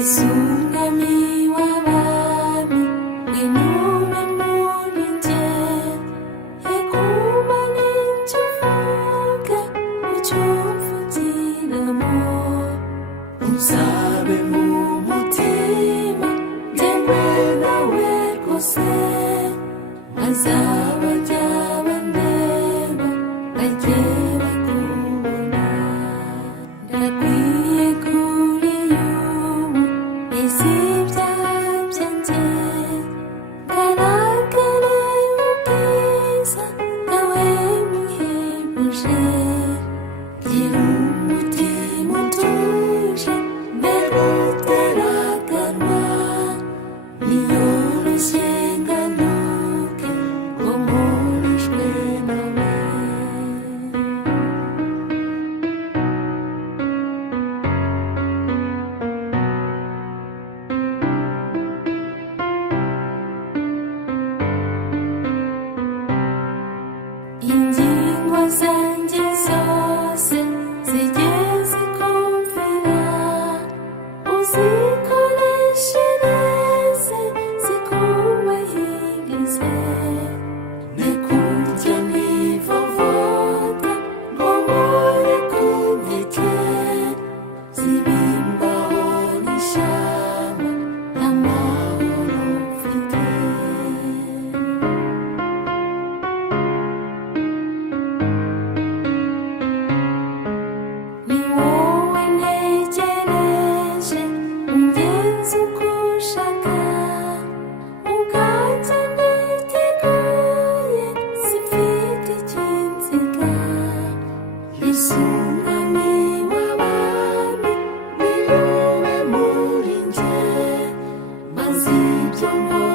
Isungami w'abami w'inume muri nje Hekuma n'icyo uvuga ucyumvugiramo Uzabe mu mutima Jyewe nawe rwose Bazabajya bandeba bajye bakubona Ndakwiye kuri y'ubu isi byanjye Garagare ubwiza nawe muhebuje Gira umutima utuje mbere utaraganwa Niyoroshye nganuke ngo mpurujwe nawe Ingingo zanjye zose zigeze kumvira Uzikoreshereze zikubahirize Nekujya nivovota ngo mpore ku nkeke Zibimbaho n'ishamba n'amahoro mfite Ni wowe ntegereje ungenze uko ushaka Ubwanjye niteguye simfite ikinsiga Isungami w'abami w'inume muri nje Maze ibyo nkora